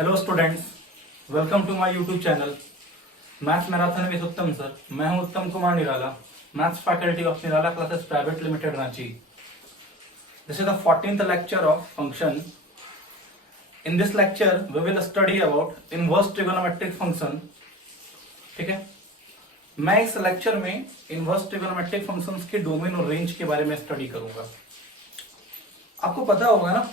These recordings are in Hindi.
Hello students, welcome to my YouTube channel maths marathon with Uttam sir. मैं हूं Uttam Kumar Nirala, maths faculty of Nirala classes private limited Ranchi. This is the 14th lecture of function. In this lecture we will study about inverse trigonometric function. ठीक है, मैं इस लेक्चर में इनवर्स ट्रिगोनोमेट्रिक फंक्शंस के डोमेन और रेंज के बारे में स्टडी करूंगा। आपको पता होगा ना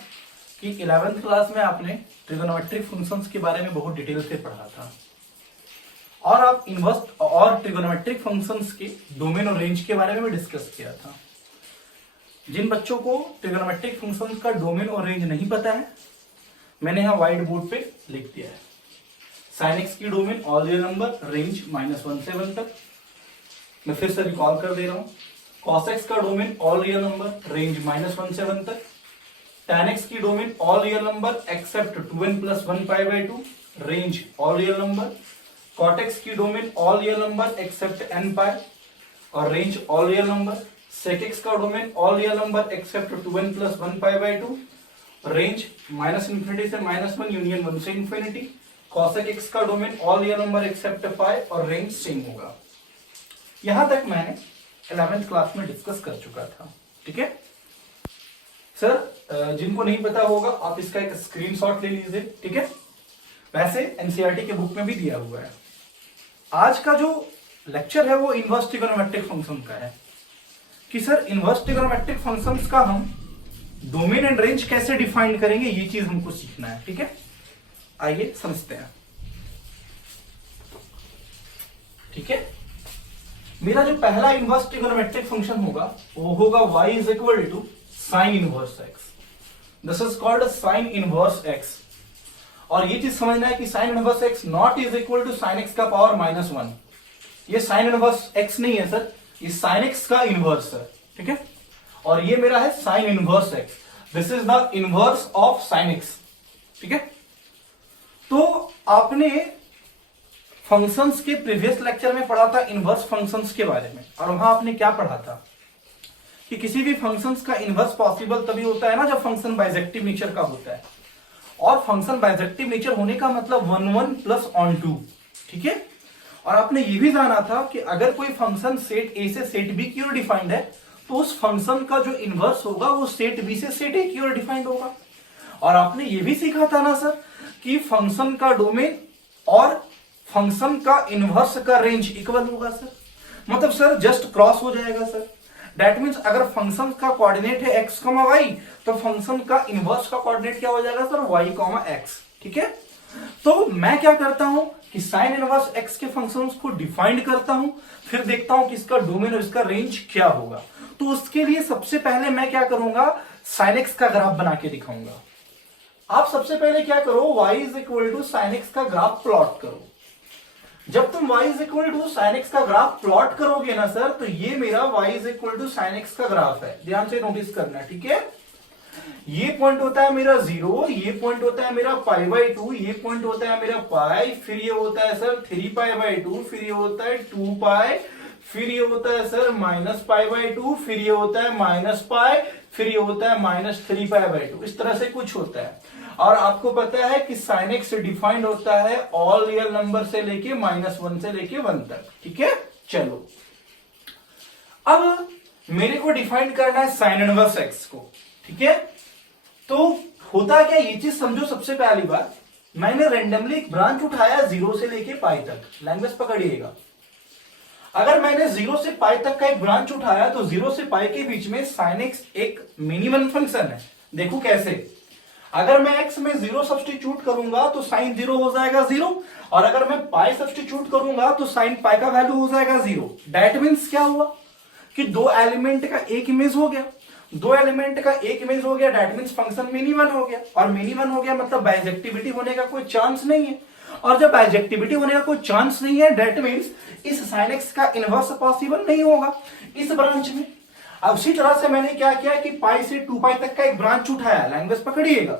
कि 11th क्लास में आपने ट्रिगोनोमेट्रिक फंक्शंस के बारे में बहुत डिटेल से पढ़ा था और आप इनवर्स और ट्रिगोनोमेट्रिक फंक्शंस के डोमेन और रेंज के बारे में भी डिस्कस किया था। जिन बच्चों को ट्रिगोनोमेट्रिक फंक्शंस का डोमेन और रेंज नहीं पता है, मैंने यहाँ व्हाइट बोर्ड पे लिख दिया है। साइन एक्स की domain all real number, range -1 से 1 तक। मैं फिर से रिकॉल कर दे रहा हूँ। कॉस एक्स का domain all real number, range -1 से 1 तक। tan x की domain all real number except 2n + 1 π/2, range all real number. cot x की domain all real number except n π और range all real number. sec x का domain all real number except 2n + 1 π/2, range -∞ से -1 यूनियन 1 से इंफिनिटी। cosec x का domain all real number except π और रेंज सेम होगा। यहां तक मैंने 11th क्लास में डिस्कस कर चुका था। ठीक है सर, जिनको नहीं पता होगा आप इसका एक स्क्रीनशॉट ले लीजिए। ठीक है, वैसे एनसीईआरटी के बुक में भी दिया हुआ है। आज का जो लेक्चर है वो इनवर्स ट्रिगोनोमेट्रिक फंक्शन का है कि सर इनवर्स ट्रिगोनोमेट्रिक फंक्शंस का हम डोमेन एंड रेंज कैसे डिफाइन करेंगे, ये चीज हमको सीखना है। ठीक है, आइए समझते हैं। ठीक है, मेरा जो पहला इनवर्स ट्रिगोनोमेट्रिक फंक्शन होगा वो होगा y = sin inverse x। This is called sin inverse x। और ये चीज समझना है कि sin inverse x not is equal to sin x का पावर -1। ये sin इनवर्स x नहीं है सर, ये sin x का इनवर्स है। ठीक है, और ये मेरा है sin inverse x। This is the inverse of sin x। ठीक है, तो आपने फंक्शंस के प्रीवियस लेक्चर में पढ़ा था इनवर्स फंक्शंस के बारे में, और वहां आपने क्या पढ़ा था कि किसी भी फंक्शंस का इनवर्स पॉसिबल तभी होता है ना जब फंक्शन बाइजेक्टिव नेचर का होता है। और फंक्शन बाइजेक्टिव नेचर होने का मतलब 1 1 + on2। ठीक है, और आपने ये भी जाना था कि अगर कोई फंक्शन सेट ए से सेट बी की ओर डिफाइंड है तो उस फंक्शन का जो इनवर्स होगा वो सेट बी से सेट ए की ओर डिफाइंड होगा। और आपने ये भी सीखा था ना सर कि फंक्शन का डोमेन और फंक्शन का इनवर्स का रेंज इक्वल होगा सर। मतलब सर जस्ट क्रॉस हो जाएगा सर। दैट मीन्स अगर फंक्शन का कोऑर्डिनेट है x, y तो फंक्शन का इनवर्स का कोऑर्डिनेट क्या हो जाएगा सर, y, x। ठीक है, तो मैं क्या करता हूं कि साइन इनवर्स x के फंक्शंस को डिफाइंड करता हूं, फिर देखता हूं कि इसका डोमेन और इसका रेंज क्या होगा। तो उसके लिए सबसे पहले मैं क्या करूंगा, साइन x का ग्राफ बना के दिखाऊंगा। आप सबसे पहले क्या करो, y = sin x का ग्राफ प्लॉट करो। जब तुम y = sin x का ग्राफ प्लॉट करोगे ना सर, तो ये मेरा y = sin x का ग्राफ है। ध्यान से नोटिस करना। ठीक है, ये पॉइंट होता है मेरा 0, ये पॉइंट होता है मेरा π/2, ये पॉइंट होता है मेरा पाई, फिर ये होता है सर 3π/2, फिर ये होता है 2π, फिर ये होता है सर -π/2, फिर ये होता है -π, फिर ये होता है -3π/2। इस तरह से कुछ होता है। और आपको पता है कि sin x डिफाइंड होता है ऑल रियल नंबर से लेके -1 से लेके 1 तक। ठीक है, चलो अब मेरे को डिफाइन करना है sin इनवर्स x को। ठीक है, तो होता क्या, ये चीज समझो। सबसे पहली बात, मैंने रेंडमली एक ब्रांच उठाया 0 से लेके π तक। लैंग्वेज पकड़िएगा, अगर मैंने 0 से π तक का एक ब्रांच उठाया तो 0 से π के बीच में sin x एक मिनिमम फंक्शन है। देखो कैसे, अगर मैं x में 0 सब्स्टिट्यूट करूंगा तो sin 0 हो जाएगा 0, और अगर मैं π सब्स्टिट्यूट करूंगा तो sin π का वैल्यू हो जाएगा 0। दैट मीन्स क्या हुआ कि दो एलिमेंट का एक इमेज हो गया। दो एलिमेंट का एक इमेज हो गया, दैट मीन्स फंक्शन मिनिमम हो गया। और मिनिमम हो गया मतलब बाइजेक्टिविटी होने का कोई चांस नहीं है। और जब बाइजेक्टिविटी होने का कोई चांस नहीं है, दैट मीन्स इस sin x का इनवर्स पॉसिबल नहीं होगा इस ब्रांच में। अब उसी तरह से मैंने क्या किया कि पाई से 2π तक का एक ब्रांच उठाया। लैंग्वेज पकड़िएगा,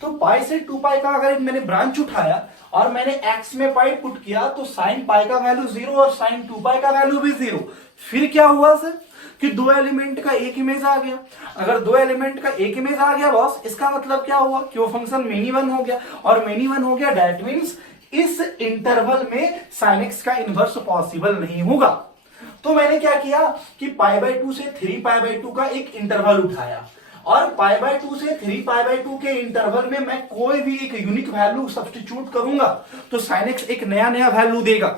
तो पाई से 2π का अगर मैंने ब्रांच उठाया और मैंने x में पाई पुट किया तो sin π का वैल्यू 0 और sin 2π का वैल्यू भी 0। फिर क्या हुआ सर कि दो एलिमेंट का एक इमेज आ गया। अगर दो एलिमेंट का एक इमेज आ गया बॉस, इसका मतलब क्या हुआ कि वो फंक्शन मेनी वन हो गया, और मेनी वन हो गया दैट मीन्स इस इंटरवल में sin x का इनवर्स पॉसिबल नहीं होगा। तो मैंने क्या किया कि π/2 से 3π/2 का एक इंटरवल उठाया, और π/2 से 3π/2 के इंटरवल में मैं कोई भी एक यूनिक वैल्यू सब्स्टिट्यूट करूंगा तो sin x एक नया नया वैल्यू देगा।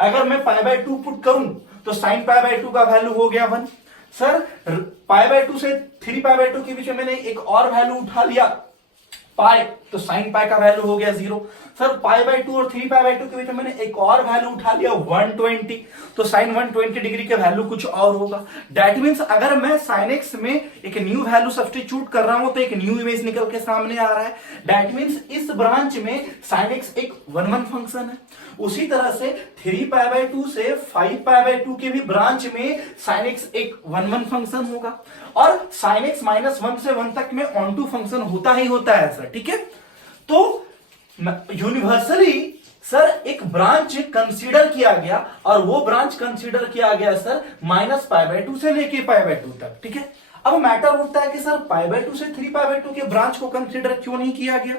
अगर मैं π/2 पुट करूं तो sin π/2 का वैल्यू हो गया 1। सर π/2 से 3π/2 के बीच में मैंने एक और वैल्यू उठा लिया पाई, तो साइन पाई का वैल्यू हो गया 0। सर π/2 और 3π/2 के बीच में मैंने एक और वैल्यू उठा लिया 120, तो साइन 120 डिग्री के वैल्यू कुछ और होगा। दैट मींस अगर मैं साइन एक्स में एक न्यू वैल्यू सब्स्टिट्यूट कर रहा हूं तो एक न्यू इमेज निकल के सामने आ रहा है। दैट मींस इस ब्रांच में साइन एक्स एक 1 फंक्शन है। उसी तरह से 3π/2 से 5π/2 के भी ब्रांच में साइन एक्स एक 1 फंक्शन होगा, और साइन एक्स -1 से 1 तक में ऑन टू फंक्शन होता ही होता है सर, ठीक है। तो यूनिवर्सली सर एक ब्रांच कंसीडर किया गया, और वो ब्रांच कंसीडर किया गया सर -π/2 से लेके π/2 तक, ठीक है। अब मैटर उठता है कि सर π/2 से 3π/2 के ब्रांच को कंसीडर क्यों नहीं किया गया।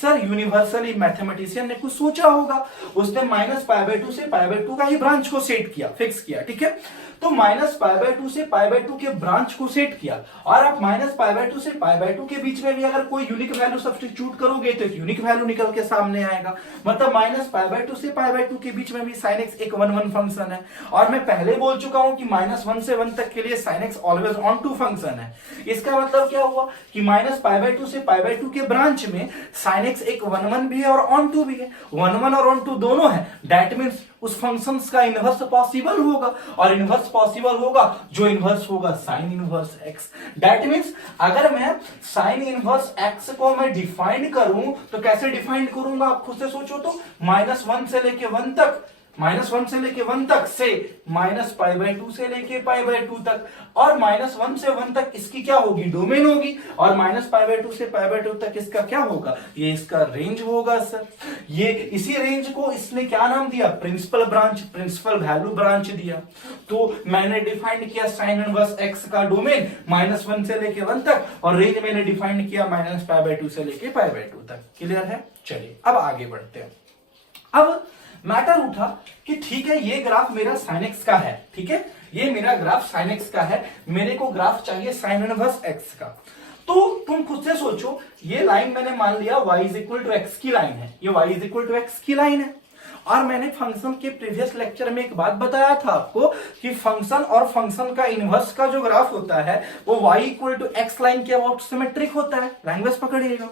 सर यूनिवर्सली मैथमेटिशियन ने कुछ सोचा होगा, उसने -π/2 से π/2 का ही ब्रांच को सेट किया, फिक्स किया, ठीक है। तो -π/2 से π/2 के ब्रांच को सेट किया, और आप -π/2 से π/2 के बीच में भी अगर कोई यूनिक वैल्यू सब्स्टिट्यूट करोगे तो एक यूनिक वैल्यू निकल के सामने आएगा। मतलब -π/2 से π/2 के बीच में भी sin x एक 1 फंक्शन है, और मैं पहले बोल चुका हूं कि -1 से 1 तक के लिए sin x always onto function है। इसका मतलब क्या हुआ कि -π/2 से π/2 के ब्रांच में sin x एक 1 भी है और ऑन टू भी है, 1 और ऑन टू दोनों है। दैट मीन्स उस फंक्शन का इनवर्स पॉसिबल होगा, और इनवर्स पॉसिबल होगा जो इनवर्स होगा sign inverse x। That means अगर मैं साइन इनवर्स x को मैं डिफाइन करूं तो कैसे डिफाइन करूंगा आप खुद से सोचो। तो -1 से लेके 1 तक, -1 से लेके 1 तक से -π/2 से लेके π/2 तक, और -1 से 1 तक इसकी क्या होगी, डोमेन होगी, और -π/2 से π/2 तक इसका क्या होगा, ये इसका रेंज होगा सर। ये इसी रेंज को इसने क्या नाम दिया, principal branch, principal value branch दिया। तो मैंने डिफाइन किया साइन इनवर्स x का डोमेन -1 से लेके 1 तक, और रेंज मैंने डिफाइन किया -π/2 से लेके π/2 तक। क्लियर है। चलिए अब आगे बढ़ते हैं। अब मैटर उठा कि ठीक है ये ग्राफ मेरा sin x का है, ठीक है, ये मेरा ग्राफ sin x का है, मेरे को ग्राफ चाहिए sin इनवर्स x का। तो तुम खुद से सोचो, ये लाइन मैंने मान लिया y = x की लाइन है, ये y = x की लाइन है, और मैंने फंक्शन के प्रीवियस लेक्चर में एक बात बताया था आपको कि फंक्शन और फंक्शन का इनवर्स का जो ग्राफ होता है वो y = x लाइन के अबाउट सिमेट्रिक होता है। लैंग्वेज पकड़िएगा,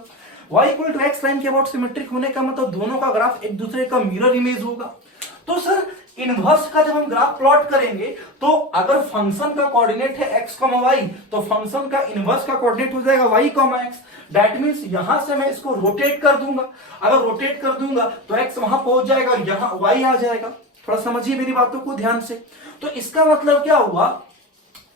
y = x लाइन के अबाउट सिमेट्रिक होने का मतलब दोनों का ग्राफ एक दूसरे का मिरर इमेज होगा। तो सर इनवर्स का जब हम ग्राफ प्लॉट करेंगे तो अगर फंक्शन का कोऑर्डिनेट है x, y, तो फंक्शन का इनवर्स का कोऑर्डिनेट हो जाएगा y, x। दैट मींस यहां से मैं इसको रोटेट कर दूंगा, अगर रोटेट कर दूंगा तो x वहां पहुंच जाएगा और यहां y आ जाएगा। थोड़ा समझिए मेरी बातों को ध्यान से। तो इसका मतलब क्या हुआ,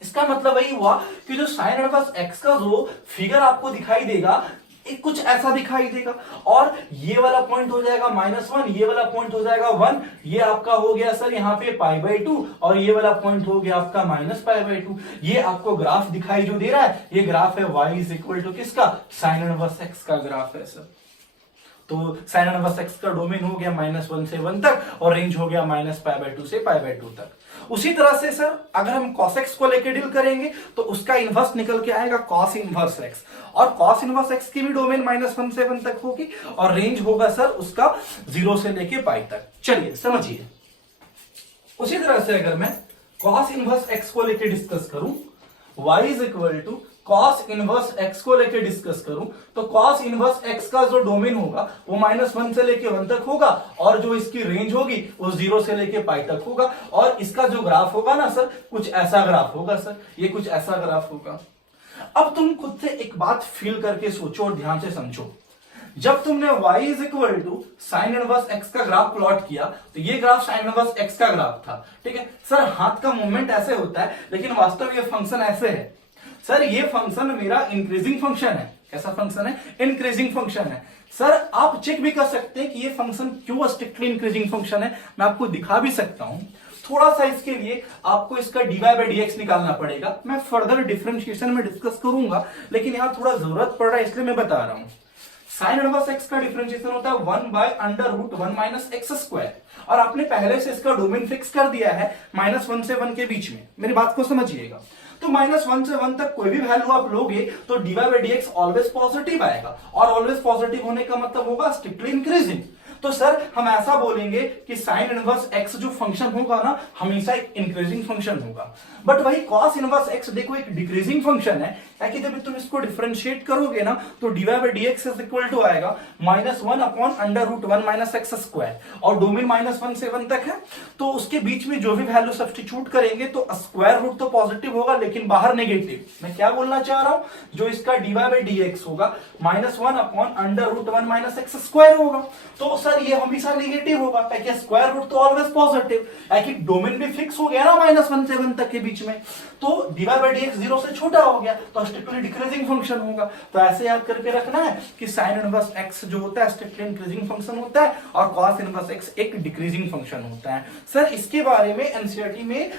इसका मतलब वही हुआ कि जो साइन इनवर्स x का जो फिगर आपको दिखाई देगा एक कुछ ऐसा दिखाई देगा, और ये वाला पॉइंट हो जाएगा -1, ये वाला पॉइंट हो जाएगा 1, ये आपका हो गया सर यहाँ पे π/2, और ये वाला पॉइंट हो गया आपका -π/2। ये आपको ग्राफ दिखाई जो दे रहा है ये ग्राफ है y = किसका, साइन इनवर्स x का ग्राफ है सर। तो साइन इनवर्स x का डोमेन हो गया -1 से 1 तक, और रेंज हो गया -π/2 से π/2 तक। उसी तरह से सर अगर हम cos x को लेकर डील करेंगे तो उसका इनवर्स निकल के आएगा cos इनवर्स x, और cos इनवर्स x की भी डोमेन -1 से 1 तक होगी, और रेंज होगा सर उसका 0 से लेके पाई तक। चलिए समझिए। उसी तरह से अगर मैं cos इनवर्स x को लेकर डिस्कस करूं, y = cos इनवर्स x को लेके डिस्कस करूं, तो cos इनवर्स x का जो डोमेन होगा वो -1 से लेके 1 तक होगा, और जो इसकी रेंज होगी वो 0 से लेके पाई तक होगा, और इसका जो ग्राफ होगा ना सर कुछ ऐसा ग्राफ होगा सर, ये कुछ ऐसा ग्राफ होगा। अब तुम खुद से एक बात फील करके सोचो और ध्यान से समझो, जब तुमने y = साइन इनवर्स x का ग्राफ प्लॉट किया तो ये ग्राफ साइन इनवर्स x का ग्राफ था, ठीक है सर। हाथ का मूवमेंट ऐसे होता है, लेकिन वास्तव ये फंक्शन ऐसे है सर। ये फंक्शन मेरा इंक्रीजिंग फंक्शन है। कैसा फंक्शन है, इंक्रीजिंग फंक्शन है सर। आप चेक भी कर सकते हैं कि ये फंक्शन क्यों स्ट्रिक्टली इंक्रीजिंग फंक्शन है, मैं आपको दिखा भी सकता हूं। थोड़ा सा इसके लिए आपको इसका dy बाई dx निकालना पड़ेगा, मैं फर्दर डिफरेंशिएशन में डिस्कस करूंगा, लेकिन यहां थोड़ा जरूरत पड़ रहा है इसलिए मैं बता रहा हूं। साइन इनवर्स एक्स का डिफरेंशिएशन होता है 1 by under root 1 minus X square, और आपने पहले से इसका डोमेन फिक्स कर दिया है -1 से 1 के बीच में। मेरी बात को समझिएगा, तो -1 से 1 तक कोई भी वैल्यू आप लोगे तो dy by dx always positive आएगा, और ऑलवेज पॉजिटिव होने का मतलब होगा स्ट्रिक्टली इंक्रीजिंग। तो सर हम ऐसा बोलेंगे कि साइन इनवर्स x जो फंक्शन होगा ना हमेशा एक इंक्रीजिंग फंक्शन होगा, बट वही कॉस इनवर्स x देखो एक डिक्रीजिंग फंक्शन है, ताकि जब तुम इसको डिफरेंशिएट करोगे ना तो dy by dx is equal to आएगा -1 upon under root 1 minus X square, और डोमेन -1 से 1 तक है तो उसके बीच में जो भी वैल्यू सब्स्टिट्यूट करेंगे तो स्क्वायर रूट तो पॉजिटिव होगा लेकिन बाहर नेगेटिव। मैं क्या बोलना चाह रहा हूं, जो इसका dy बाई dx होगा -1 upon under root 1 minus X square होगा, तो सर ये हमेशा नेगेटिव होगा, ताकि स्क्वायर रूट तो ऑलवेज पॉजिटिव, ताकि डोमेन भी फिक्स हो गया ना -1 से 1 तक के बीच में, तो dy बाई dx 0 से छोटा हो गया तो स्ट्रिक्टली डिक्रीजिंग फंक्शन होगा। तो ऐसे याद करके रखना है कि साइन इनवर्स x जो होता है स्ट्रिक्टली इंक्रीजिंग फंक्शन होता है, और कॉस इनवर्स x एक डिक्रीजिंग फंक्शन होता है। सर इसके बारे में एनसीईआरटी में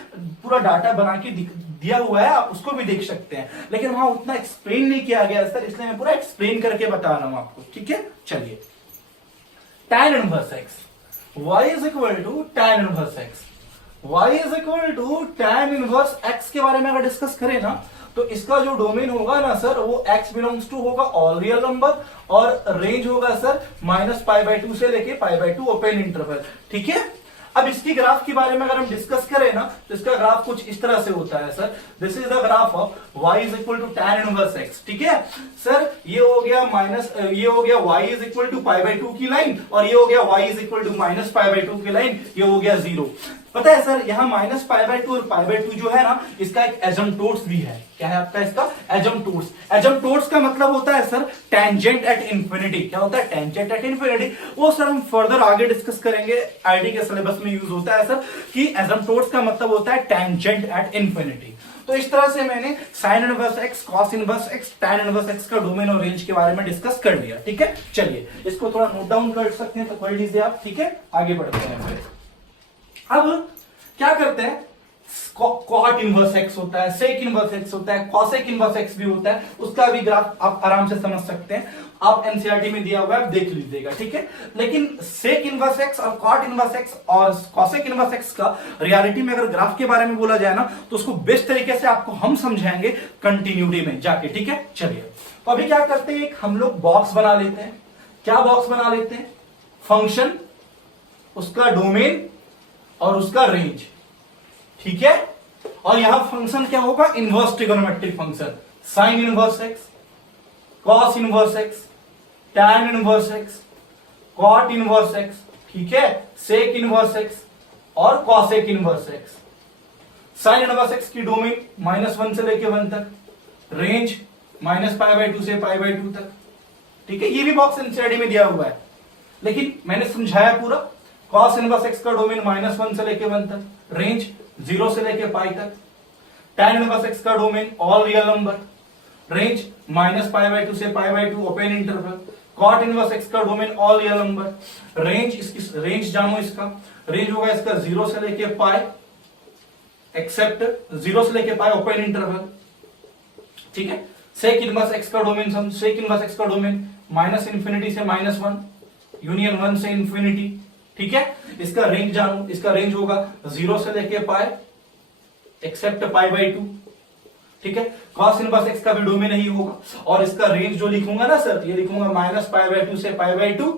पूरा डाटा बना के दिया हुआ है, आप उसको भी देख सकते हैं, लेकिन वहां उतना एक्सप्लेन नहीं किया गया सर, इसलिए मैं पूरा एक्सप्लेन करके बता रहा हूं आपको, ठीक है। चलिए tan inverse x, y is equal to tan inverse x, y is equal to tan inverse x के बारे में अगर डिस्कस करें ना तो इसका जो डोमेन होगा ना सर वो x बिलोंग्स टू होगा ऑल रियल नंबर, और रेंज होगा सर -π/2 से लेके π/2 ओपन इंटरवल, ठीक है। अब इसकी ग्राफ के बारे में अगर हम डिस्कस करें ना तो इसका ग्राफ कुछ इस तरह से होता है sir, this is the graph of y is equal to tan inverse x, ठीक है सर। ये हो गया y इज इक्वल टू π/2 की लाइन, और ये हो गया y इज इक्वल टू -π/2 की लाइन, ये हो गया 0। पता है सर यहाँ -π/2 और π/2 जो है ना इसका एक एजम्प्टोट्स भी है। क्या है आपका इसका एजम्प्टोट्स? एजम्प्टोट्स का मतलब होता है सर टेंजेंट एट इंफिनिटी। क्या होता है टेंजेंट एट इंफिनिटी? वो सर हम फर्दर आगे डिस्कस करेंगे, आईडी के सिलेबस में यूज होता है सर कि एजम्प्टोट्स का मतलब होता है टेंजेंट एट इंफिनिटी। तो इस तरह से मैंने sign inverse x, cos inverse x, tan inverse X का डोमेन और रेंज के बारे में डिस्कस कर लिया, ठीक है। चलिए इसको थोड़ा नोट डाउन कर सकते हैं तो कर लीजिए आप, ठीक है। आगे बढ़ते हैं फिर। अब क्या करते हैं, कॉट इनवर्स एक्स होता है, सेक इनवर्स एक्स होता है, कॉसेक इनवर्स एक्स भी होता है, उसका भी ग्राफ आप आराम से समझ सकते हैं, आप एनसीईआरटी में दिया हुआ है, आप देख लीजिएगा, ठीक है। लेकिन सेक इनवर्स एक्स और कॉट इनवर्स एक्स और कॉसेक इनवर्स एक्स का रियलिटी में अगर ग्राफ के बारे में बोला जाए ना तो उसको बेस्ट तरीके से आपको हम समझाएंगे कंटिन्यूटी में जाके, ठीक है। चलिए तो अभी क्या करते हैं, हम लोग बॉक्स बना लेते हैं। क्या बॉक्स बना लेते हैं? फंक्शन, उसका डोमेन और उसका रेंज, ठीक है। और यहां फंक्शन क्या होगा? Inverse trigonometric function, sine inverse x, cos inverse x, tan inverse x, cot inverse x, ठीक है, सेक इनवर्स एक्स और cosec inverse x. Sine inverse x की डोमेन -1 से लेके 1 तक, रेंज -π/2 से π/2 तक, ठीक है। ये भी बॉक्स एनसीईआरटी में दिया हुआ है, लेकिन मैंने समझाया पूरा। कॉस इनवर्स एक्स का डोमेन -1 से लेके 1 तक, रेंज 0 से लेके π तक। टैन इनवर्स एक्स का domain all real number, range -π/2 से π/2 open interval. Cot inverse X का domain all real number, range, इसकी रेंज जानो, इसका रेंज होगा इसका 0 से लेके π एक्सेप्ट 0 से लेके π ओपन इंटरवल, ठीक है। सेक इनवर्स एक्स का डोमेन, सेक इनवर्स एक्स का डोमेन -∞ से -1 यूनियन 1 से इंफिनिटी, ठीक है। इसका रेंज जानो, इसका रेंज होगा 0 से लेके π एक्सेप्ट π/2, ठीक है। कॉस इनवर्स एक्स का भी डोमेन नहीं होगा, और इसका रेंज जो लिखूंगा ना सर, ये लिखूंगा -π/2 से π/2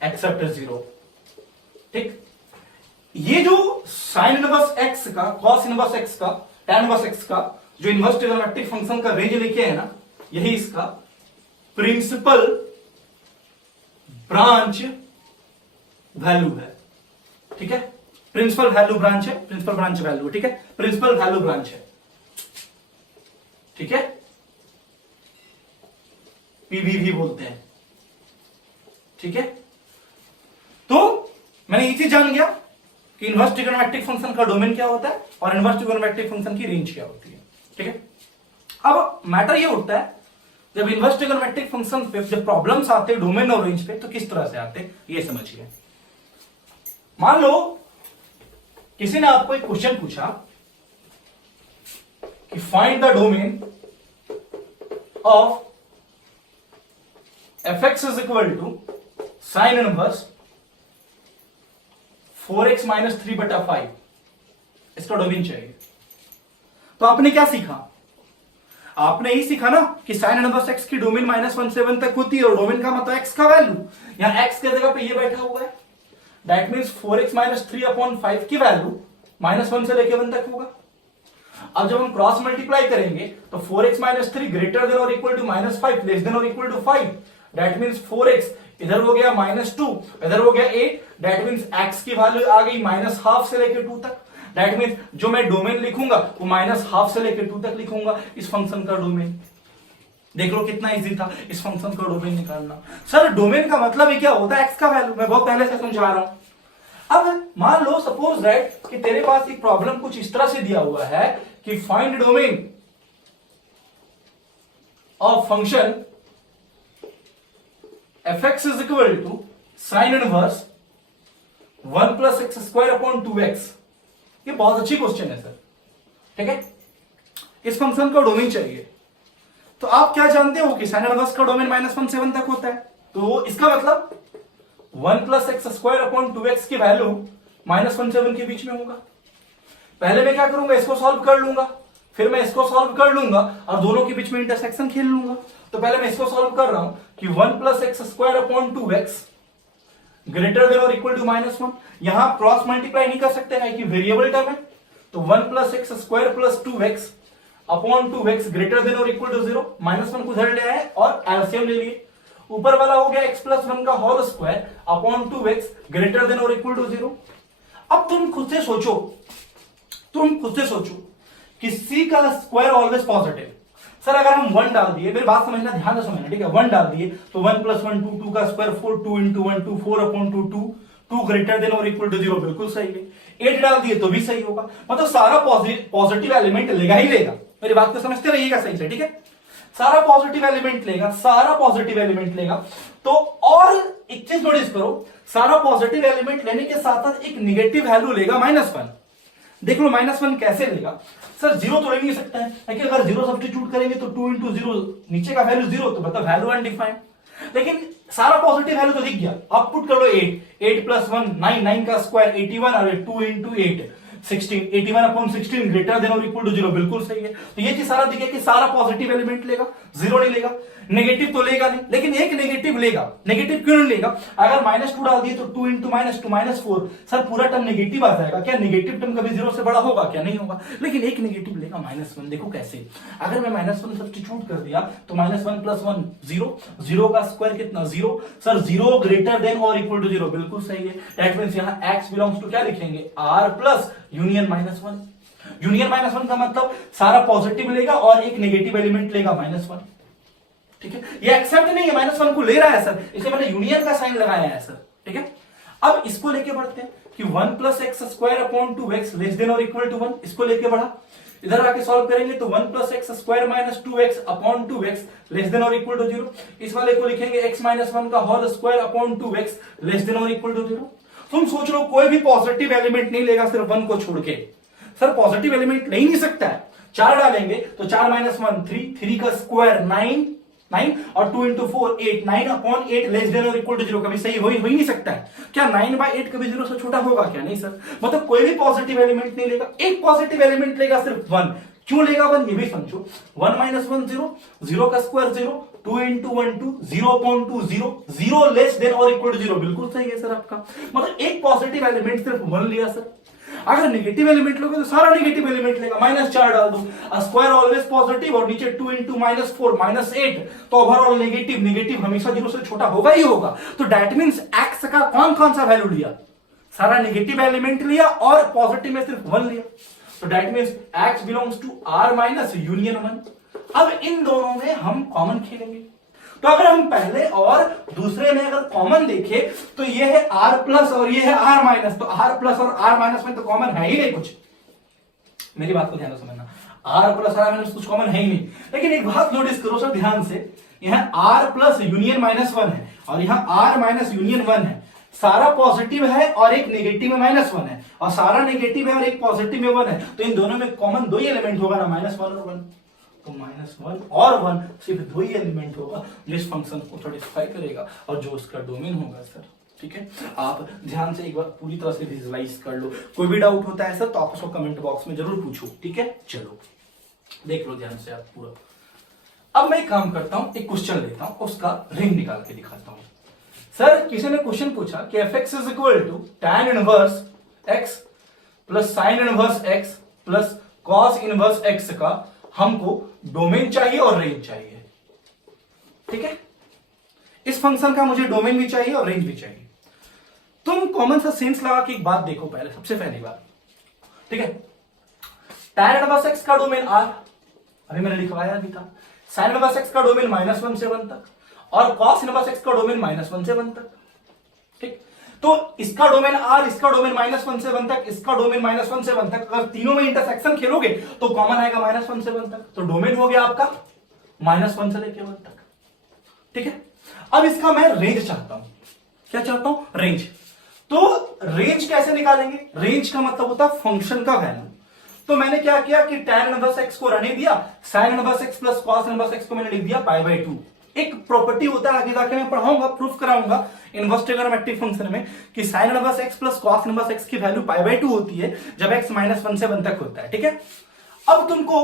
एक्सेप्ट 0, ठीक। ये जो साइन इनवर्स एक्स का, कॉस इनवर्स एक्स का, टैन इनवर्स एक्स का जो इनवर्स ट्रिगोनोमेट्रिक फंक्शन का रेंज लिखे है ना, यही इसका प्रिंसिपल ब्रांच वैल्यू है, ठीक है। प्रिंसिपल वैल्यू ब्रांच है, प्रिंसिपल ब्रांच वैल्यू, ठीक है। प्रिंसिपल वैल्यू ब्रांच है, ठीक है, पीवीवी बोलते हैं, ठीक है। तो मैंने ये चीज जान गया कि इनवर्स ट्रिगोनोमेट्रिक फंक्शन का डोमेन क्या होता है और इनवर्स ट्रिगोनोमेट्रिक फंक्शन की रेंज क्या होती है, ठीक है। अब मैटर ये उठता है, जब इनवर्स ट्रिगोनोमेट्रिक फंक्शन पे जब प्रॉब्लम्स आते हैं डोमेन और रेंज पे, तो किस तरह से आते हैं ये समझिए। मान लो किसी ने आपको एक क्वेश्चन पूछा कि find the domain of fx is equal to sine inverse 4x minus 3/5, इसका डोमेन चाहिए। तो आपने क्या सीखा? आपने ही सीखा ना कि साइन इनवर्स x की डोमेन -1 से 1 तक होती है, और डोमेन का मतलब x का वैल्यू, यहां x की जगह पे ये बैठा हुआ है, दैट मीन्स 4x माइनस 3/5 की वैल्यू -1 से लेकर 1 तक होगा। अब जब हम क्रॉस मल्टीप्लाई करेंगे तो 4x माइनस 3 ग्रेटर देन और इक्वल टू -5 लेस देन और equal to 5, that means 4x इधर हो गया -2, इधर हो गया 8, दैट मीन्स x की वैल्यू आ गई -12 से लेकर 2 तक। दैट मीन्स जो मैं डोमेन लिखूंगा वो -12 से लेकर 2 तक लिखूंगा इस फंक्शन का डोमेन। देख लो कितना इजी था इस फंक्शन का डोमेन निकालना। सर डोमेन का मतलब ही क्या होता है? x का वैल्यू। मैं बहुत पहले से समझा रहा हूं। अब मान लो सपोज दैट कि तेरे पास एक प्रॉब्लम कुछ इस तरह से दिया हुआ है कि find domain of function fx is equal to sine inverse 1 plus x square upon 2x। ये बहुत अच्छी क्वेश्चन है सर, ठीक है। इस फंक्शन का डोमेन चाहिए। तो आप क्या जानते हो कि साइन इनवर्स का डोमेन -1 से 1 तक होता है, तो इसका मतलब 1 plus x square upon 2x की वैल्यू -1 से 1 के बीच में होगा। पहले मैं क्या करूंगा, इसको सॉल्व कर लूंगा, फिर मैं इसको सॉल्व कर लूंगा और दोनों के बीच में इंटरसेक्शन खेल लूंगा। तो पहले मैं इसको सॉल्व कर रहा हूं कि 1 plus x square upon 2x greater than और इक्वल टू -1। यहां क्रॉस मल्टीप्लाई नहीं कर सकते हैं कि वेरिएबल टर्म है, तो 1 plus x square plus 2x upon 2x greater than और इक्वल टू 0, -1 को उधर ले आए और एलसीएम ले लिए। ऊपर वाला हो गया x प्लस 1 का whole square upon 2x greater than और इक्वल टू 0। अब तुम खुद से सोचो कि c का स्क्वायर ऑलवेज पॉजिटिव। सर अगर हम 1 डाल दिए, मेरी बात समझना, ध्यान से समझना, ठीक है। 1 डाल दिए तो 1 प्लस 1 2, 2 का square 4, 2 into 1 2, 4 upon 2 2, 2 greater than और इक्वल टू 0, बिल्कुल सही है। 8 डाल दिए तो भी सही होगा, मतलब सारा पॉजिटिव एलिमेंट लेगा ही लेगा। मेरी बात को समझते रहिएगा सही से, ठीक है। सारा पॉजिटिव एलिमेंट लेगा। तो और एक चीज नोटिस करो, सारा पॉजिटिव एलिमेंट लेने के साथ साथ एक निगेटिव वैल्यू लेगा -1। देख लो -1 कैसे लेगा? सर 0 तो ले नहीं सकता है, क्योंकि अगर 0 सब्स्टिट्यूट करेंगे तो 2 इंटू 0, नीचे का वैल्यू 0, तो मतलब वैल्यू अनडिफाइंड। लेकिन सारा पॉजिटिव वैल्यू तो दिख गया। अब पुट कर लो 8 प्लस 1 9, 9 का स्क्वायर 81 और 2 इंटू 8 16, 81 अपॉन 16 ग्रेटर देन और इक्वल टू 0, बिल्कुल सही है। तो ये चीज सारा दिखे कि सारा पॉजिटिव एलिमेंट लेगा, 0 नहीं लेगा। नेगेटिव तो लेगा नहीं, लेकिन एक नेगेटिव लेगा। नेगेटिव क्यों नहीं लेगा? अगर -2 डाल दिए तो 2 इंटू -2 -4, सर पूरा टर्म नेगेटिव आ जाएगा। क्या नेगेटिव टर्म कभी 0 से बड़ा होगा? क्या नहीं होगा। लेकिन एक नेगेटिव लेगा -1। देखो कैसे, अगर मैं -1 सब्स्टिट्यूट कर दिया तो -1 प्लस 1 0, 0 का स्क्वायर कितना 0, सर 0 ग्रेटर देन और इक्वल टू 0, बिल्कुल सही है। दैट मींस यहां x बिलोंग्स टू क्या लिखेंगे, r प्लस यूनियन -1। यूनियन -1 का मतलब सारा पॉजिटिव लेगा और एक नेगेटिव एलिमेंट लेगा -1, ठीक है। ये एक्सेप्ट नहीं है, -1 को ले रहा है सर, इसलिए मैंने यूनियन का साइन लगाया है सर, ठीक है। अब इसको लेके बढ़ते हैं कि 1 plus x square upon 2x less than और इक्वल टू 1, इसको लेके बढ़ा। इधर आके सॉल्व करेंगे तो 1 plus x square minus 2x upon 2x less than और इक्वल टू 0। इस वाले को लिखेंगे x माइनस 1 का whole square upon 2x less than और इक्वल टू 0। तुम सोच लो कोई भी पॉजिटिव एलिमेंट नहीं लेगा सिर्फ 1 को छोड़ के। सर पॉजिटिव एलिमेंट ले ही नहीं सकता है। 4 डालेंगे तो 4 माइनस 1 3, 3 का स्क्वायर 9 और 2 इंटू 4 8, 9 अपॉन 8 लेस देन और इक्वल टू 0, कभी सही हो ही नहीं सकता है। क्या 9/8 कभी 0 से छोटा होगा? क्या नहीं सर। मतलब कोई भी पॉजिटिव एलिमेंट नहीं लेगा, एक पॉजिटिव एलिमेंट लेगा सिर्फ 1। क्यों लेगा 1 ये भी समझो। 1 माइनस 1 0, 0 का square 0, 2 into 1 2, 0 upon 2 0, 0 less than और इक्वल टू 0, बिल्कुल सही है सर आपका। मतलब एक पॉजिटिव एलिमेंट सिर्फ 1 लिया सर। अगर नेगेटिव एलिमेंट लोगे तो सारा नेगेटिव एलिमेंट लेगा। -4 डाल दो, स्क्वायर ऑलवेज पॉजिटिव और नीचे 2 इंटू -4 -8, तो ओवरऑल नेगेटिव हमेशा 0 से छोटा होगा ही होगा। तो दैट मींस x का कौन सा वैल्यू लिया? सारा नेगेटिव एलिमेंट लिया और पॉजिटिव में सिर्फ 1 लिया। तो that means x belongs to r minus union 1। अब इन दोनों में हम कॉमन खेलेंगे। तो अगर हम पहले और दूसरे में अगर कॉमन देखें तो ये है r प्लस और ये है r माइनस। तो r प्लस और r माइनस में तो कॉमन है ही नहीं कुछ। मेरी बात को ध्यान से समझना, r प्लस r माइनस कुछ कॉमन है ही नहीं। लेकिन एक बात नोटिस करो सर ध्यान से, यहां r प्लस यूनियन -1 है और यहां r माइनस यूनियन 1 है। सारा पॉजिटिव है और एक नेगेटिव में -1 है, और सारा नेगेटिव है और एक पॉजिटिव में 1 है, तो इन दोनों में कॉमन 2 ही एलिमेंट होगा ना, -1 और 1। तो -1 और 1 सिर्फ 2 ही एलिमेंट होगा जो इस फंक्शन को सेटिस्फाई करेगा और जो उसका डोमेन होगा सर। ठीक है, आप ध्यान से एक बार पूरी तरह से विजुअलाइज कर लो। कोई भी डाउट होता है सर तो आप उसको कमेंट बॉक्स में जरूर पूछो। ठीक है, चलो देख लो ध्यान से आप पूरा। अब मैं एक काम करता हूं, एक क्वेश्चन लेता हूं, उसका रिंग निकाल के दिखाता हूं। सर किसी ने क्वेश्चन पूछा कि fx is equal to tan inverse x plus sine inverse x plus cos inverse x का हमको डोमेन चाहिए और रेंज चाहिए। ठीक है, इस फंक्शन का मुझे डोमेन भी चाहिए और रेंज भी चाहिए। तुम कॉमन सा सेंस लगा के एक बात देखो पहले, सबसे पहली बात। ठीक है, tan इनवर्स x का डोमेन r अभी मैंने लिखवाया भी था, साइन इनवर्स x का डोमेन -1 से 1 तक, और कॉस इनवर्स x का डोमेन -1 से 1 तक। ठीक, तो इसका डोमेन r, इसका डोमेन -1 से 1 तक, इसका डोमेन -1 से 1 तक। अगर तीनों में इंटरसेक्शन खेलोगे तो कॉमन आएगा -1 से 1 तक, तो डोमेन हो गया आपका -1 से लेके 1 तक। ठीक है, अब इसका मैं रेंज चाहता हूं। क्या चाहता हूं? रेंज। तो रेंज कैसे निकालेंगे? रेंज का मतलब होता है फंक्शन का वैल्यू। तो मैंने क्या किया कि tan इनवर्स x को रहने दिया, sin inverse x plus cos inverse x को मैंने लिख दिया π/2। एक प्रॉपर्टी होता है, आगे जाके मैं पढ़ाऊंगा, प्रूफ कराऊंगा इनवर्स ट्रिगोनोमेट्रिक फंक्शन में कि sin inverse x plus cos inverse x की वैल्यू π/2 होती है जब x -1 से 1 तक होता है। ठीक है, अब तुमको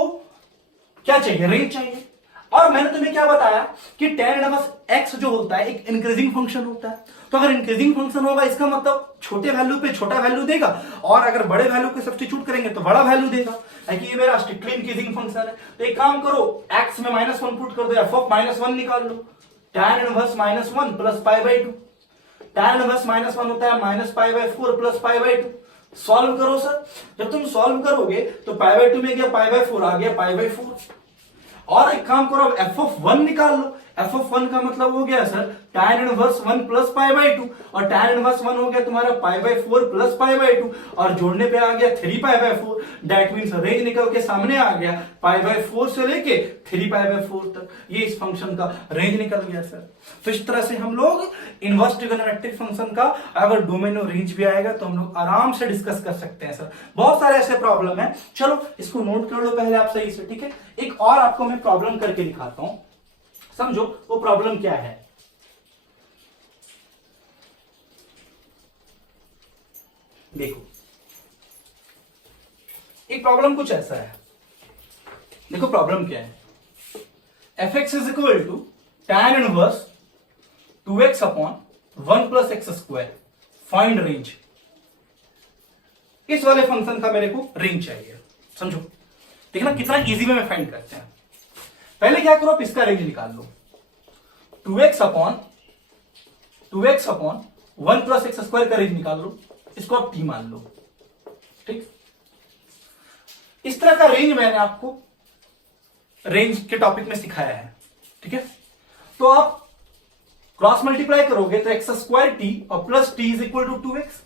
क्या चाहिए? रेंज चाहिए। और मैंने तुम्हें क्या बताया कि tan इनवर्स x जो होता है एक इंक्रीजिंग फंक्शन होता है। तो अगर इंक्रीजिंग फंक्शन होगा इसका मतलब छोटे वैल्यू पे छोटा वैल्यू देगा, और अगर बड़े वैल्यू पे सब्स्टिट्यूट करेंगे तो बड़ा वैल्यू देगा, कि ये मेरा स्ट्रिक्टली इंक्रीजिंग फंक्शन है। तो एक काम करो, x में -1 पुट कर दो, f ऑफ -1 निकाल लो, tan inverse -1 plus π/2। tan inverse -1 होता है -π/4 प्लस π/2। सॉल्व करो सर, जब तुम सॉल्व करोगे तो π/2 में गया π/4, आ गया π/4। और एक काम करो, अब f ऑफ 1 निकाल लो। f ऑफ 1 का मतलब हो गया सर tan इनवर्स 1 प्लस π/2, और tan इनवर्स 1 हो गया तुम्हारा π/4 प्लस π/2, और जोड़ने पे आ गया 3π/4। दैट मींस रेंज निकल के सामने आ गया π/4 से लेके 3π/4 तक। ये इस फंक्शन का रेंज निकल गया सर। तो इस तरह से हम लोग इनवर्स ट्रिगोनोमेट्रिक फंक्शन का अगर डोमेन और रेंज भी आएगा तो हम लोग आराम से डिस्कस कर सकते हैं सर। बहुत सारे ऐसे प्रॉब्लम है, चलो इसको नोट कर लो पहले आप सही से। ठीक है, एक और आपको मैं प्रॉब्लम करके दिखाता हूं, समझो वो प्रॉब्लम क्या है। देखो एक प्रॉब्लम कुछ ऐसा है, देखो प्रॉब्लम क्या है। fx is equal to tan inverse 2x upon 1 plus x square, find range. इस वाले फंक्शन का मेरे को रेंज चाहिए, समझो। देखना कितना इजी में फाइंड करते हैं। पहले क्या करो, आप इसका रेंज निकाल लो, 2x upon 1 plus x square का रेंज निकाल लो, इसको आप t मान लो। ठीक, इस तरह का रेंज मैंने आपको रेंज के टॉपिक में सिखाया है। ठीक है, तो आप क्रॉस मल्टीप्लाई करोगे तो एक्स स्क्वायर टी और plus t is equal to 2x,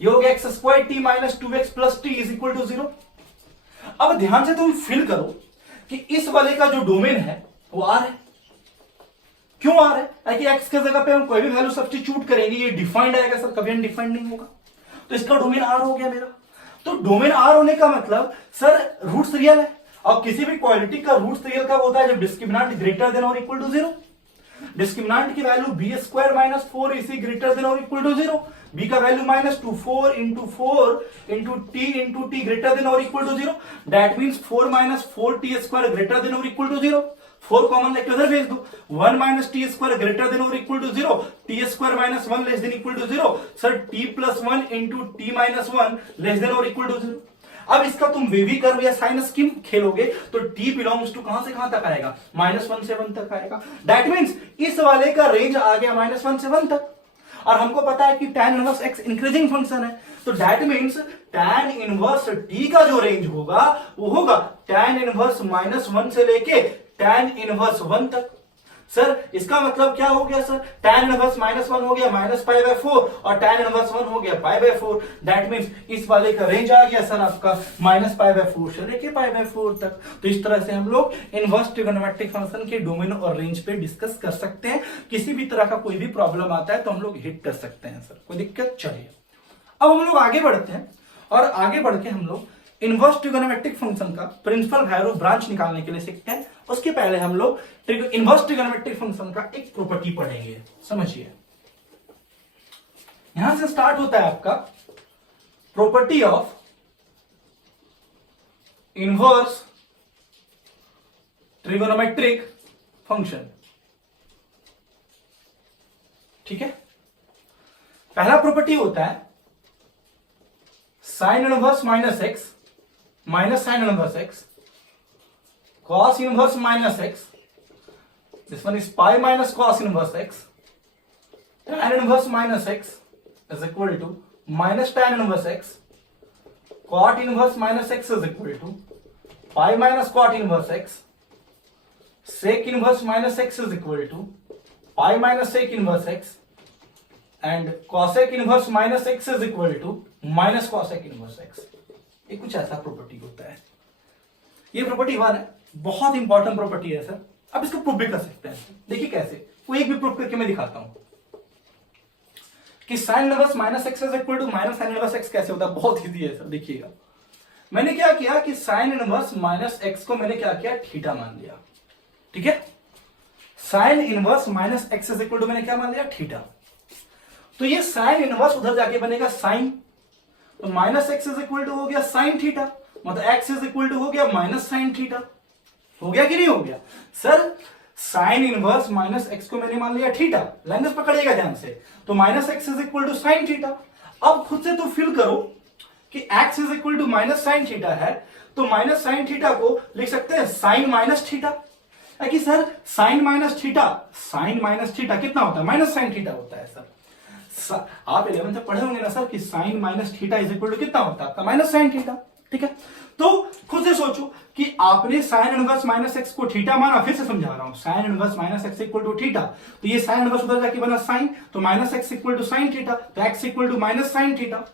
ये हो गया x square t minus 2x plus t is equal to 0। अब ध्यान से तुम फील करो कि इस वाले का जो डोमेन है वो r है। क्यों r है? कि x के जगह पे हम कोई भी वैल्यू सब्स्टिट्यूट करेंगे ये डिफाइंड आएगा सर, कभी अनडिफाइंड नहीं होगा। तो इसका डोमेन r हो गया मेरा। तो डोमेन r होने का मतलब सर रूट्स रियल है, और किसी भी क्वालिटी का रूट्स रियल कब होता है? जब डिस्क्रिमिनेंट ग्रेटर देन और इक्वल टू 0। डिस्क्रिमिनेंट की value B square minus 4 AC greater than और इक्वल टू 0। बी का value -2 4 into 4 into T greater than और equal to 0। That means 4 minus 4 T square greater than और इक्वल टू 0। 4 कॉमन लेके उधर भेज दो, 1 minus T square greater than और equal to 0, T square minus 1 less than equal to 0। Sir t plus 1 into t minus 1 less than और इक्वल टू 0। अब इसका तुम वेवी कर्व या साइन स्कीम खेलोगे तो t बिलोंग्स टू कहां से कहां तक आएगा? -1 से 1 तक आएगा। दैट मींस इस वाले का रेंज आ गया -1 से 1 तक, और हमको पता है कि tan inverse x increasing function है, तो that means tan inverse t का जो रेंज होगा वो होगा tan इनवर्स -1 से लेके tan इनवर्स 1 तक। सर इसका मतलब क्या हो गया सर, tan इनवर्स -1 हो गया -π/4 और tan इनवर्स 1 हो गया π/4। दैट मींस इस वाले का रेंज आ गया सर आपका -π/4 से लेके π/4 तक। तो इस तरह से हम लोग इनवर्स ट्रिगोनोमेट्रिक फंक्शन के डोमेन और रेंज पे डिस्कस कर सकते हैं। किसी भी तरह का कोई भी प्रॉब्लम आता है तो हम लोग हिट कर सकते हैं सर, कोई दिक्कत। चलिए अब हम लोग आगे बढ़ते हैं और आगे बढ़ के हम लोग इनवर्स ट्रिगोनोमेट्रिक फंक्शन का प्रिंसिपल वैल्यू ब्रांच निकालने के लिए सीखते हैं। उसके पहले हम लोग इनवर्स ट्रिगोनोमेट्रिक फंक्शन का एक प्रॉपर्टी पढ़ेंगे, समझिए। यहां से स्टार्ट होता है आपका property of inverse trigonometric function. ठीक है, पहला प्रॉपर्टी होता है sine inverse -x minus sine inverse x cos inverse minus x, this one is pi minus cos inverse x, tan inverse minus x is equal to minus tan inverse x, cot inverse minus x is equal to pi minus cot inverse x, sec inverse minus x is equal to pi minus sec inverse x, and cosec inverse minus x is equal to minus cosec inverse x। ये कुछ ऐसा प्रॉपर्टी होता है। ये प्रॉपर्टी 1 है, बहुत इंपॉर्टेंट प्रॉपर्टी है सर। अब इसको प्रूव भी कर सकते हैं। देखिए कैसे, कोई एक भी प्रूव करके मैं दिखाता हूं कि sine inverse -x is equal to minus sine inverse x कैसे होता है। बहुत इजी है सर, देखिएगा। मैंने क्या किया कि साइन इनवर्स -x को मैंने क्या किया, थीटा मान लिया। ठीक है, sine inverse -x is equal to मैंने क्या मान लिया, थीटा। तो ये साइन इनवर्स उधर जाके बनेगा साइन, तो -x इज इक्वल टू हो गया साइन थीटा, मतलब x इज इक्वल टू हो गया माइनस साइन थीटा। हो गया कि नहीं हो गया सर? साइन इनवर्स -x को मैंने मान लिया थीटा, लैंग्वेज पकड़िएगा ध्यान से। तो -x is equal to sine theta. अब खुद से तो फील करो कि x is equal to minus sine theta है, तो माइनस साइन थीटा को लिख सकते हैं साइन माइनस थीटा। कि सर साइन माइनस थीटा कितना होता है, माइनस साइन थीटा होता है सर। आप 11th में पढ़े होंगे ना सर कि sine minus theta is equal to कितना होता है आपका, माइनस साइन थीटा। ठीक है, तो खुद से सोचो कि आपने साइन इनवर्स -x को थीटा माना। फिर से समझा रहा हूं, sine inverse -x equal to theta, तो ये साइन इनवर्स उधर जाके बना साइन, तो -x equal to sine theta, तो x equal to minus sine theta.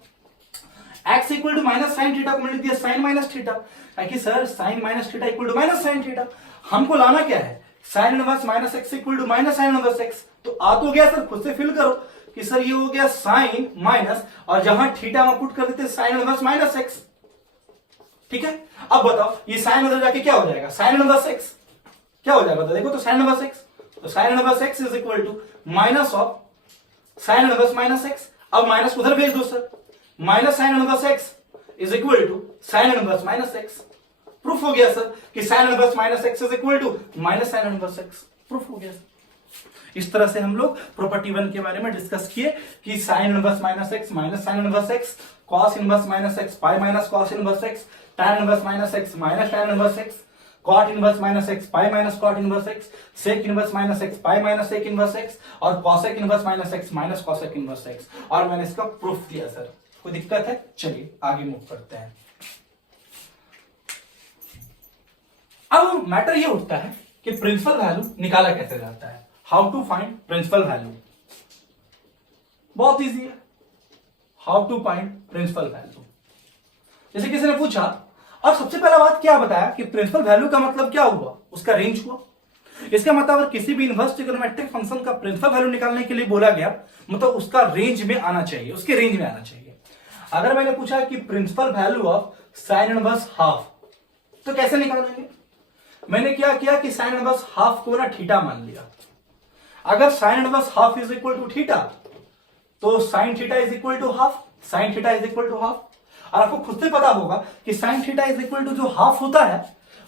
x equal to minus sine theta को मैंने लिख दिया साइन माइनस थीटा। कि sir sine minus theta equal to minus sine theta. हमको लाना क्या है, sine inverse -x equal to minus sine inverse x। तो आ तो गया सर, खुद से फिल करो कि सर ये हो गया साइन माइनस, और जहां थीटा में पुट कर देते साइन इनवर्स -x। ठीक है, अब बताओ ये साइन उधर जाके क्या हो जाएगा, साइन इनवर्स x क्या हो जाएगा, तो देखो तो साइन इनवर्स x, तो sine inverse x is equal to minus of sine inverse -x। अब माइनस उधर भेज दो sir, minus sine inverse x is equal to sine inverse -x। Proof हो गया सर कि sine inverse -x is equal to minus sine inverse x। Proof हो गया सर। इस तरह से हम लोग प्रॉपर्टी 1 के बारे में डिस्कस किए कि sine inverse -x minus sine inverse x, cos inverse -x पाई minus cos inverse x, tan inverse -x minus tan inverse x, cot inverse -x pi minus cot inverse x, sec inverse -x pi minus sec inverse x, और cosec inverse -x minus cosec inverse x। और मैंने इसका प्रूफ दिया सर। कोई दिक्कत है? चलिए आगे मूव करते हैं। अब मैटर ये उठता है कि प्रिंसिपल वैल्यू निकाला कैसे जाता है, how to find principal value. बहुत इजी है, how to find principal value. जैसे किसी ने पूछा, और सबसे पहला बात क्या बताया कि प्रिंसिपल वैल्यू का मतलब क्या हुआ, उसका रेंज हुआ। इसका मतलब अगर किसी भी इनवर्स ट्रिगोनोमेट्रिक फंक्शन का प्रिंसिपल वैल्यू निकालने के लिए बोला गया, मतलब उसका रेंज में आना चाहिए, उसके रेंज में आना चाहिए। अगर मैंने पूछा कि principal value of sine inverse half, तो कैसे निकालेंगे? मैंने क्या किया कि साइन इनवर्स हाफ को ना थीटा मान लिया। अगर sine inverse half is equal to theta, तो sine theta is equal to half, sine theta is equal to half. और आपको खुद से पता होगा कि sine theta is equal to जो हाफ होता है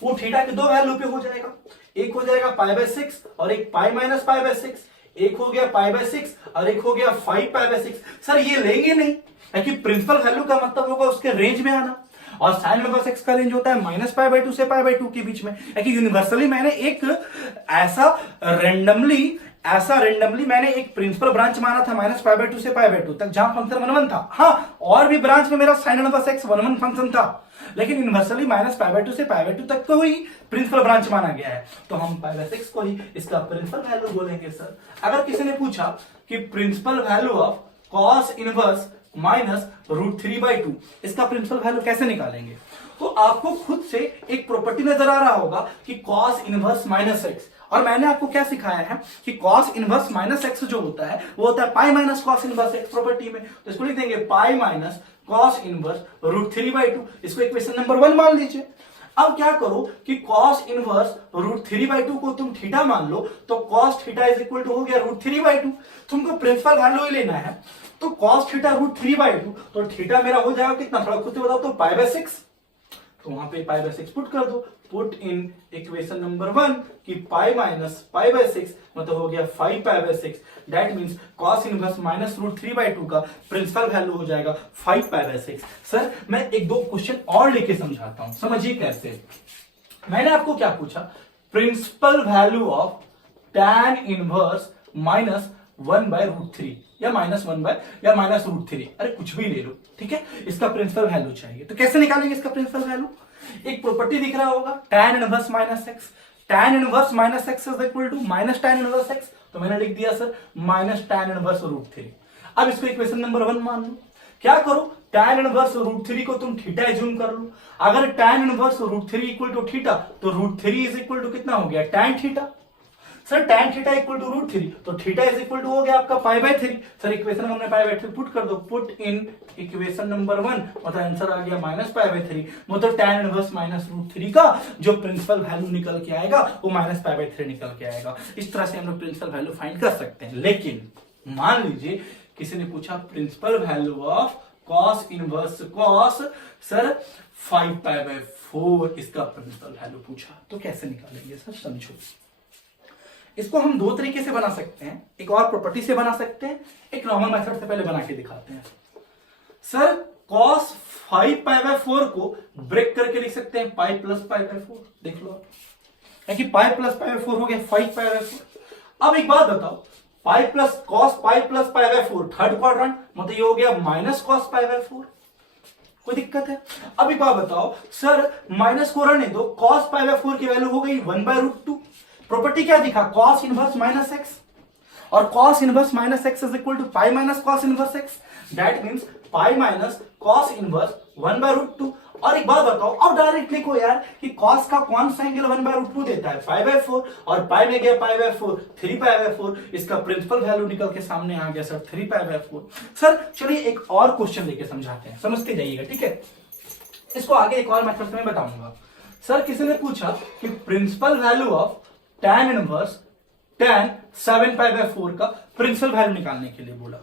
वो थीटा के दो वैल्यू पे हो जाएगा। एक हो जाएगा π/6 और एक पाई माइनस π/6, एक हो गया π/6 और एक हो गया 5 π/6। सर ये लेंगे नहीं, क्योंकि प्रिंसिपल वैल्यू का मतलब होगा उसके रेंज में आना, और साइन इनवर्स x का रेंज होता है -π/2 से π/2 के बीच में। क्योंकि यूनिवर्सली मैंने एक ऐसा रेंडमली ऐसा रेंडमली मैंने एक प्रिंसिपल ब्रांच माना था -π/2 से π/2 तक, जहां फंक्शन 1 1 था। हाँ, और भी ब्रांच में मेरा sin इनवर्स x 1 1 फंक्शन था, लेकिन इनवर्सली -π/2 से π/2 तक को ही प्रिंसिपल ब्रांच माना गया है, तो हम π/6 को ही इसका प्रिंसिपल वैल्यू बोलेंगे। सर अगर किसी ने पूछा कि principal value of cos inverse -√3/2 इसका प्रिंसिपल वैल्यू कैसे निकालेंगे, तो आपको खुद से एक प्रॉपर्टी नजर आ रहा होगा कि cos इनवर्स -x, और मैंने आपको क्या सिखाया है कि cos इनवर्स -x जो होता है वो होता है पाई minus cos inverse x property में, तो इसको लिख देंगे पाई माइनस cos इनवर्स √3/2, इसको इक्वेशन नंबर 1 मान लीजिए। अब क्या करो कि cos इनवर्स √3/2 को तुम थीटा मान लो, तो cos theta is equal to हो गया √3/2, तुमको प्रिंसिपल वैल्यू ही लेना है, तो cos थीटा √3/2, तो थीटा मेरा हो जाएगा कितना, थोड़ा खुद से बताओ तो π/6, तो वहां पे π/6 पुट कर दो, पुट इन इक्वेशन नंबर 1 कि पाई माइनस π/6 मतलब हो गया 5π/6, दैट मींस cos इनवर्स -√3/2 का प्रिंसिपल वैल्यू हो जाएगा 5π/6। सर मैं एक दो क्वेश्चन और लेके समझाता हूं, समझिए कैसे। मैंने आपको क्या पूछा, principal value of tan inverse -1/√3 या -1 या -√3, अरे कुछ भी ले लो, ठीक है, इसका प्रिंसिपल वैल्यू चाहिए, तो कैसे निकालेंगे इसका प्रिंसिपल वैल्यू। एक प्रॉपर्टी दिख रहा होगा tan inverse -x, tan inverse -x is equal to -tan inverse x, तो मैंने लिख दिया सर -tan इनवर्स √3। अब इसको इक्वेशन नंबर 1 मान लो, क्या करो tan इनवर्स √3 को तुम थीटा एज्यूम कर लो, अगर tan inverse √3 equal to theta, तो √3 इज इक्वल टू कितना हो गया tan theta. Sir tan theta equal to √3, तो थीटा इज इक्वल टू हो गया आपका π/3। सर इक्वेशन में हमने π/3 पुट कर दो, पुट इन इक्वेशन नंबर 1, मतलब आंसर आ गया -π/3, मतलब tan इनवर्स -√3 का जो प्रिंसिपल वैल्यू निकल के आएगा वो -π/3 निकल के आएगा। इस तरह से हम लोग प्रिंसिपल वैल्यू फाइंड कर सकते हैं। लेकिन मान लीजिए किसी ने पूछा principal value of cos inverse cos sir 5π/4 इसका प्रिंसिपल वैल्यू पूछा, तो कैसे निकालेंगे सर, समझो। इसको हम दो तरीके से बना सकते हैं, एक और प्रॉपर्टी से बना सकते हैं, एक नॉर्मल मेथड से पहले बना के दिखाते हैं। सर cos 5π/4 को ब्रेक करके लिख सकते हैं पाई प्लस π/4, देख लो आप कि पाई प्लस π/4 हो गया 5π/4। अब एक बात बताओ, pi plus cos pi plus π/4 third quadrant, मतलब ये हो गया -cos π/4, कोई दिक्कत है। अब एक बात बताओ सर, माइनस को रहने दो, cos π/4 की वैल्यू हो गई 1/√2, प्रॉपर्टी क्या दिखा cos इनवर्स -x, और cos inverse -x is equal to pi minus cos inverse x, that means pi minus cos inverse 1/√2। और एक बात बताओ, अब डायरेक्ट लिखो यार कि cos का कौन सा एंगल 1/√2 देता है, π/4, और पाई में गया π/4 3π/4, इसका प्रिंसिपल वैल्यू निकल के सामने आ गया सर 3π/4। सर चलिए एक और क्वेश्चन लेके समझाते हैं, समझते जाइएगा, ठीक है। इसको आगे एक और मेथड से मैं बताऊंगा। सर किसी ने पूछा कि principal value of tan inverse tan 7π/4 का प्रिंसिपल वैल्यू निकालने के लिए बोला,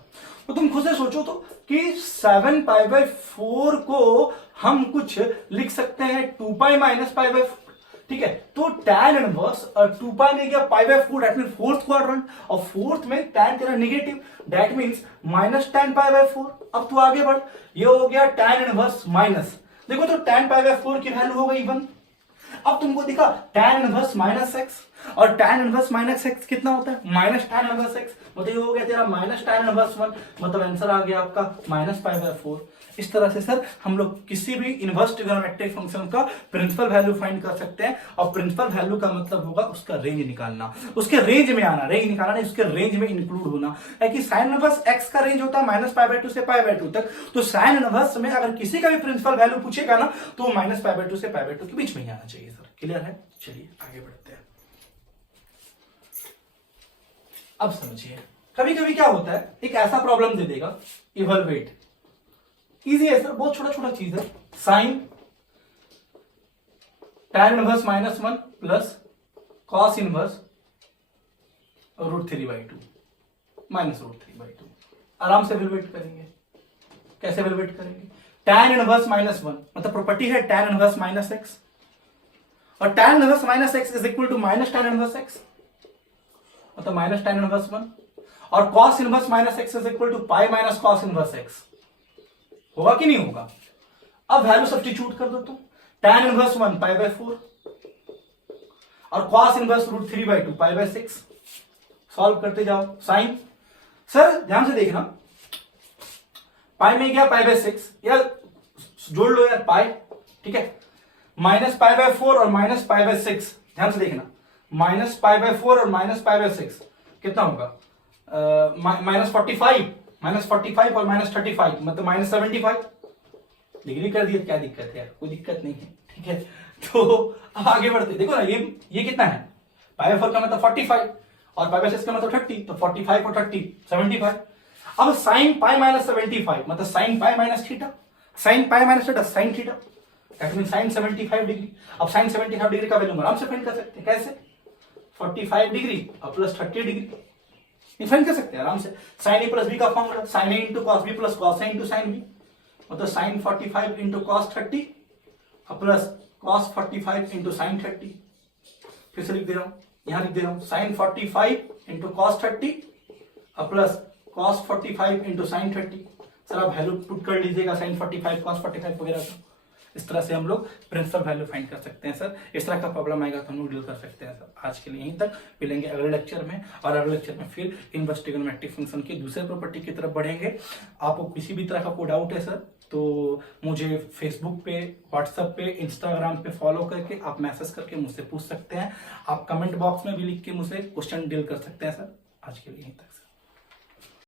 तो तुम खुद से सोचो तो कि 7π/4 को हम कुछ लिख सकते हैं 2π माइनस π/4, ठीक है। तो tan इनवर्स 2π में गया π/4, दैट मींस फोर्थ क्वाड्रेंट, और फोर्थ में tan तेरा नेगेटिव, दैट मींस -tan π/4। अब तू आगे बढ़, ये हो गया tan इनवर्स माइनस, देखो तो tan π/4 की वैल्यू हो गई 1। अब तुमको दिखा tan इनवर्स -x, और tan इनवर्स -x कितना होता है, -tan इनवर्स x, मतलब ये हो गया तेरा -tan इनवर्स 1, मतलब आंसर आ गया आपका -π/4। इस तरह से सर हम लोग किसी भी इनवर्स ट्रिग्नोमेट्रिक फंक्शन का प्रिंसिपल वैल्यू फाइंड कर सकते हैं, और प्रिंसिपल वैल्यू का मतलब होगा उसका रेंज निकालना, उसके रेंज में आना, रेंज निकालना नहीं, उसके रेंज में इंक्लूड होना है कि साइन इनवर्स x का रेंज होता है -π/2 से π/2 तक, तो साइन इनवर्स में अगर किसी का भी प्रिंसिपल वैल्यू पूछेगा ना तो -π/2 से π/2 के बीच में ही आना चाहिए। सर क्लियर है, चलिए आगे बढ़ते हैं। अब समझिए, कभी कभी क्या होता है, एक ऐसा प्रॉब्लम दे देगा, इवैल्यूएट, इजी है सर, बहुत छोटा छोटा चीज है, sine tan inverse -1 plus cos inverse √3/2 -√3/2, आराम से इवैल्यूएट करेंगे। कैसे इवैल्यूएट करेंगे, tan इनवर्स -1 मतलब प्रॉपर्टी है tan इनवर्स -x, और tan inverse -x is equal to -tan inverse x, मतलब -tan इनवर्स 1, और cos inverse -x is equal to pi minus cos inverse x, होगा कि नहीं होगा। अब वैल्यू सब्स्टिट्यूट कर दो तुम, tan इनवर्स 1 π/4, और cos इनवर्स √3/2 π/6, सॉल्व करते जाओ। साइन, सर ध्यान से देखना, पाई में गया पाई बाय 6, यार जोड़ लो यार पाई, ठीक है, माइनस पाई बाय 4 और माइनस पाई बाय 6, ध्यान से देखना, माइनस पाई बाय 4 और माइनस पाई बाय 6 कितना होगा, -45 और -35 मतलब -75 डिग्री कर दिया, क्या दिक्कत है यार, कोई दिक्कत नहीं है, ठीक है। तो आगे बढ़ते, देखो ना ये कितना है, पाई बाय 4 का मतलब 45 और पाई बाय 6 का मतलब 30, तो 45 और 30 75। अब साइन पाई माइनस 75 मतलब sine pi minus theta, sine pi minus theta sine theta, that mean sine 75 degree. अब साइन 75 डिग्री का वैल्यू आराम से फाइंड कर सकते हैं, कैसे, 45 डिग्री और प्लस 30 डिग्री फाइंड कर सकते हैं आराम से। साइन ए प्लस बी का formula, sine A into cos B plus cos A into sine B, मतलब sine 45 into cos 30 plus cos 45 into sine 30। फिर से लिख दे रहा हूं, यहां लिख दे रहा हूं, sine 45 into cos 30 plus cos 45 into sine 30। Sir आप वैल्यू पुट कर लीजिएगा साइन 45 कॉस 45 वगैरह का, इस तरह से हम लोग प्रिंसिपल वैल्यू फाइंड कर सकते हैं सर। इस तरह का प्रॉब्लम आएगा तो हम लोग डील कर सकते हैं सर। आज के लिए यहीं तक, मिलेंगे अगले लेक्चर में, और अगले लेक्चर में फिर इनवर्स ट्रिग्नोमेट्रिक फंक्शन की दूसरे प्रॉपर्टी की तरफ बढ़ेंगे। आपको किसी भी तरह का कोई डाउट है सर तो मुझे फेसबुक पे, व्हाट्सएप पे, इंस्टाग्राम पे फॉलो करके आप मैसेज करके मुझसे पूछ सकते हैं। आप कमेंट बॉक्स में भी लिख के मुझसे क्वेश्चन डील कर सकते हैं सर। आज के लिए यहीं तक।